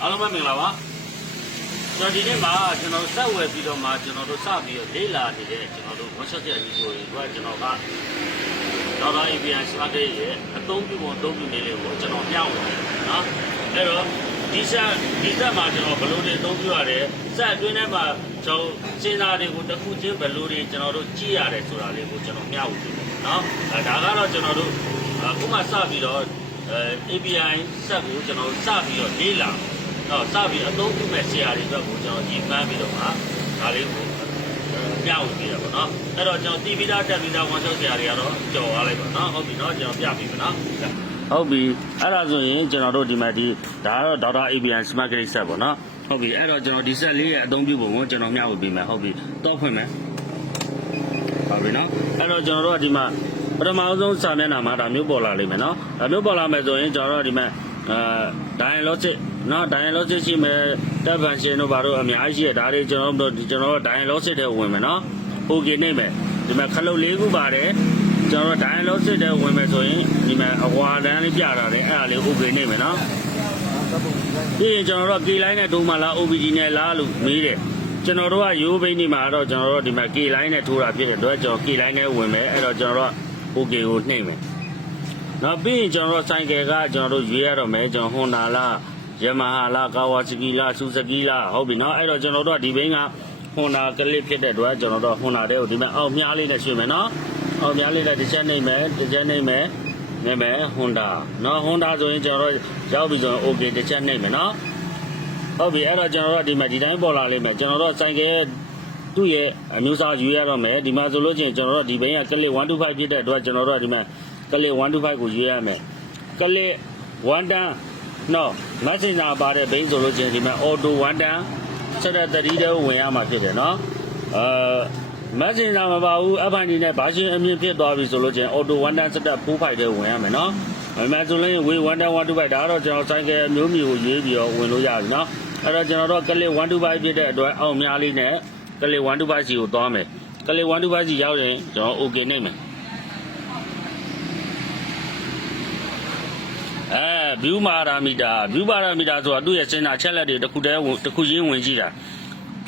အားလုံးပဲမင်္ဂလာပါကျွန်တော်ဒီနေ့မှာကျွန်တော်စက်ဝယ်ပြီးတော့မှကျွန်တော်တို့စပြီးတော့လေ့လာနေတဲ့ကျွန်တော်တို့ workshop ရဲ့ဒီကိုတွေကကျွန်တော်ကဒေါက်တာ ABN Smart Day ရဲ့အသုံးပြုပုံအသုံးပြုနေလေးကိုကျွန်တော်မျှဝေတယ်နော်အဲ့တော့ဒီဆက်ဒီဆက်မှာကျွန်တော်ဘယ်လိုတွေအသုံးပြုရတယ်စက်အတွင်းထဲမှာကျွန်တော်စဉ်းစားတွေကိုတစ်ခုချင်းဘယ်လိုတွေကျွန်တော်တို့ကြည့်ရတယ်ဆိုတာလေးကိုကျွန်တော်မျှဝေတယ်နော်အဲဒါကတော့ကျွန်တော်တို့အခုမှစပြီးတော့အဲ API စက်ကိုကျွန်တော်စပြီးတော့လေ့လာ တော့စပြီးအသုံးပြုမဲ့ဆရာတွေအတွက်ကိုကျွန်တော်ညီမှန်းပြီးတော့မှဒါလေးကိုပြဝင်ပြီးတော့ဗောနော်အဲ့တော့ကျွန်တော်တီဗီတာတက်ဗီတာဝန်ဆောင်ဆရာတွေကတော့ကြော်သွားလိုက်ပါနော်ဟုတ်ပြီနော်ကျွန်တော်ပြပြီမနော်ဟုတ်ပြီအဲ့ဒါဆိုရင်ကျွန်တော်တို့ဒီမှာဒီဒါကတော့ဒေါက်တာ ABN Smart Grade set ပေါ့နော်ဟုတ်ပြီအဲ့တော့ကျွန်တော်ဒီ set လေးရဲ့အသုံးပြုပုံကိုကျွန်တော်မျှဝေပေးမယ်ဟုတ်ပြီတော့ဖွင့်မယ်ဟုတ်ပြီနော်အဲ့တော့ကျွန်တော်တို့ကဒီမှာပထမဆုံးစာမျက်နှာမှာဒါမျိုးပေါ်လာလိမ့်မယ်နော်ဒါမျိုးပေါ်လာမယ်ဆိုရင်ကျွန်တော်တို့ဒီမှာအဲ dialogic နော် dialogic ရှိမယ် tab function တို့ဘာတို့အများကြီးရှိတယ်ဒါတွေကျွန်တော်တို့ကျွန်တော်တို့ dialogic တဲ့ဝင်မယ်နော် okay နေမယ်ဒီမှာခလုတ်လေးခုပါတယ်ကျွန်တော်တို့ dialogic တဲ့ဝင်မယ်ဆိုရင်ဒီမှာအဝါတန်းလေးပြတာတယ်အဲ့ဒါလေး okay နေမယ်နော်ပြီးရင်ကျွန်တော်တို့ K line နဲ့ထိုးမှလား OBG နဲ့လားလို့မေးတယ်ကျွန်တော်တို့ကရိုးဘိန်းဒီမှာတော့ကျွန်တော်တို့ဒီမှာ K line နဲ့ထိုးတာဖြစ်တဲ့အတွက်ကျွန်တော် K line နဲ့ဝင်မယ်အဲ့တော့ကျွန်တော်တို့ okay ကိုနှိမ့်မယ်နောက်ပြီးရင်ကျွန်တော်တို့ဆိုင်ကယ်ကကျွန်တော်တို့ရွေးရတော့မယ်ကျွန်တော် Honda လား ယမဟာလားကာဝါစကီလားဆူဇကီလားဟုတ်ပြီနော်အဲ့တော့ကျွန်တော်တို့ကဒီဘိန်းက Honda ကလစ်ဖြစ်တဲ့အတွက်ကျွန်တော်တို့ Honda တဲ့ကိုဒီမှာအောက်မြားလေးနဲ့ရွှေ့မယ်နော်အောက်မြားလေးနဲ့တစ်ချက်နှိမ့်မယ်တစ်ချက်နှိမ့်မယ်နေမယ် Honda နော် Honda ဆိုရင်ကျွန်တော်တို့ရောက်ပြီဆိုရင် okay တစ်ချက်နှိမ့်မယ်နော်ဟုတ်ပြီအဲ့တော့ကျွန်တော်တို့ကဒီမှာဒီတိုင်းပေါ်လာလိမ့်မယ်ကျွန်တော်တို့ဆိုင်ကယ်သူ့ရဲ့အမျိုးအစားယူရတော့မယ်ဒီမှာဆိုလို့ချင်းကျွန်တော်တို့ဒီဘိန်းကကလစ်125ဖြစ်တဲ့အတွက်ကျွန်တော်တို့ကဒီမှာကလစ်125ကိုယူရမယ်ကလစ်1တန်း နော် messenger ပါတဲ့ဘိန်းဆိုလို့ချင်းဒီမှာ auto 1တန်းဆက်တဲ့တတိတဲ့ဝင်ရမှာဖြစ်တယ်နော်အဲမက်ဆင်ဂျာမပါဘူးအဖိုင်ဒီနဲ့ဘာရှင်းအမြင့်ဖြစ်သွားပြီဆိုလို့ချင်း auto 1တန်းစတက်ဖိုးဖိုက်တဲ့ဝင်ရမယ်နော်မမဆိုလို့ဝေး1တန်း125ဒါကတော့ကျွန်တော်ဆိုင်ကယ်မျိုးမျိုးကိုရွေးပြီးတော့ဝင်လို့ရပြီနော်အဲ့တော့ကျွန်တော်တို့ကလစ်125ဖြစ်တဲ့အတွက်အောင်များလေးနဲ့ကလစ်125စီကိုသွားမယ်ကလစ်125စီရောက်ရင်ကျွန်တော် okay နိုင်မယ်အဲ view parameter view parameter ဆိုတာသူ့ရဲ့စင်တာချက်လက်တွေတစ်ခုတည်းဝင်တစ်ခုချင်းဝင်ကြည့်တာ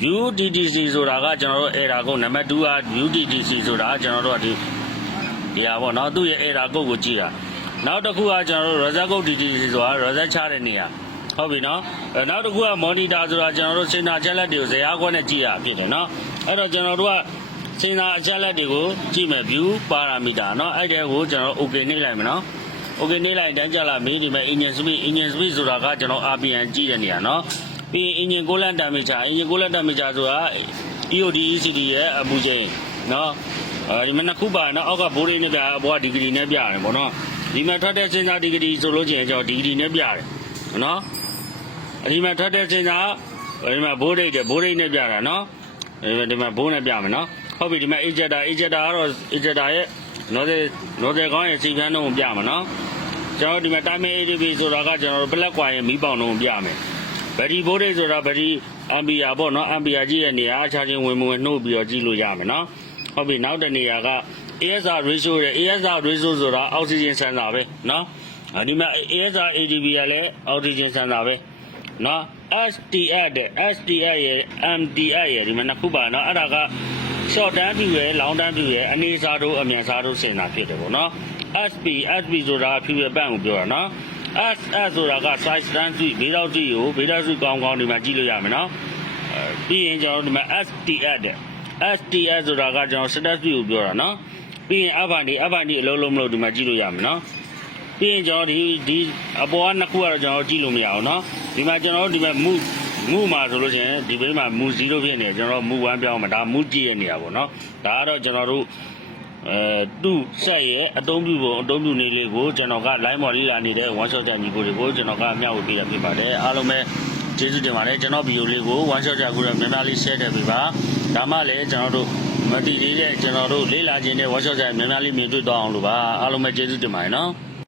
view DTC ဆိုတာကကျွန်တော်တို့ error code နံပါတ်2က view DTC ဆိုတာကျွန်တော်တို့ကဒီဒီဟာပေါ့နော်သူ့ရဲ့ error code ကိုကြည့်တာနောက်တစ်ခုကကျွန်တော်တို့ result code DTC ဆိုတာ result ချတဲ့နေရာဟုတ်ပြီနော်အဲနောက်တစ်ခုက monitor ဆိုတာကျွန်တော်တို့စင်တာချက်လက်တွေကိုဇယားခွက်နဲ့ကြည့်ရဖြစ်တယ်နော်အဲ့တော့ကျွန်တော်တို့ကစင်တာအချက်လက်တွေကိုကြည့်မယ် view parameter နော်အဲ့တဲ့ကိုကျွန်တော် okay နှိပ်လိုက်မယ် နော် okay နှိပ်လိုက်တန်းကြလာမေးဒီမဲ့ engine speed engine speed ဆိုတာကကျွန်တော် RPM ကြည့်တဲ့နေရာနော်ပြီးရင် engine coolant temperature engine coolant temperature ဆိုတာ EOD ECD ရဲ့အပူချိန်နော်အဲဒီမှာနှစ်ခုပါနော်အောက်ကဘိုးလေးနဲ့ပြအပေါ်ကဒီဂရီနဲ့ပြရတယ်ပေါ့နော်ဒီမှာထွက်တဲ့စင်စာဒီဂရီဆိုလို့ချင်းကျွန်တော်ဒီဂရီနဲ့ပြတယ်နော်ဒီမှာထွက်တဲ့စင်စာဒီမှာဘိုးရိတ်တယ်ဘိုးရိတ်နဲ့ပြတာနော်ဒီမှာဘိုးနဲ့ပြမယ်နော်ဟုတ်ပြီဒီမှာ ejector ejector ကတော့ ejector ရဲ့ nozzle nozzle ကောင်းရဲ့စီကန်းတော့ပြမှာနော် ကျွန်တော်ဒီမှာ timing ADB ဆိုတာကကျွန်တော်တို့ black wire ရဲ့မီးပေါင်တော့ပြမယ်ဘက်ထရီဘိုးရိတ်ဆိုတာဘက်ထရီ ampere ပေါ့နော် ampere ကြီးရဲ့နေရာအခြားချင်းဝင်ဝင်နှုတ်ပြီးတော့ကြည့်လို့ရမယ်နော်ဟုတ်ပြီနောက်တစ်နေရာက ASR ratio တဲ့ ASR ratio ဆိုတာ oxygen sensor ပဲနော်အဲဒီမှာ ASR ADB ကလည်း oxygen sensor ပဲနော် STS တဲ့ STS ရဲ့ MTS ရဲ့ဒီမှာနှစ်ခုပါနော်အဲ့ဒါက short term view ရဲ့ long term view ရဲ့အနေစားတို့အမြန်စားတို့စင်တာဖြစ်တယ်ပေါ့နော် SB SB ဆိုတာဖြူရပန့်ကိုပြောတာနော် SS ဆိုတာက size strength ဘေးတော့ကြည့်ကိုဘေးတော့စုကောင်းကောင်းဒီမှာကြည့်လို့ရမယ်နော်ပြီးရင်ကျွန်တော်ဒီမှာ STS တဲ့ STS ဆိုတာကကျွန်တော် status ကိုပြောတာနော်ပြီးရင် up and down up and down အလုံးလုံးမလို့ဒီမှာကြည့်လို့ရမယ်နော်ပြီးရင်ကျွန်တော်ဒီဒီအပေါ်ကနှစ်ခုကတော့ကျွန်တော်ကြည့်လို့မရအောင်နော်ဒီမှာကျွန်တော်ဒီမှာ move move မှာဆိုလို့ရှိရင်ဒီဘေးမှာ move 0ဖြစ်နေကျွန်တော် move 1ပြောင်းမှာဒါ move ကြည့်ရနေတာပေါ့နော်ဒါကတော့ကျွန်တော်တို့ အဲသူ့ဆက်ရဲ့အသုံးပြုပုံအသုံးပြုနေလေးကိုကျွန်တော်က line မော်လေးလာနေတဲ့ one shot ကြညီကိုတွေကိုကျွန်တော်ကမျှဝေပေးတာဖြစ်ပါတယ်အားလုံးပဲကျေးဇူးတင်ပါတယ်ကျွန်တော်ဗီဒီယိုလေးကို one shot ကြကူတော့မြန်မာလေး share တဲ့ပြီပါဒါမှလည်းကျွန်တော်တို့မတည်သေးတဲ့ကျွန်တော်တို့လေးလာခြင်းတဲ့ one shot ကြမြန်မာလေးမြင်တွေ့တော့အောင်လို့ပါအားလုံးပဲကျေးဇူးတင်ပါတယ်နော်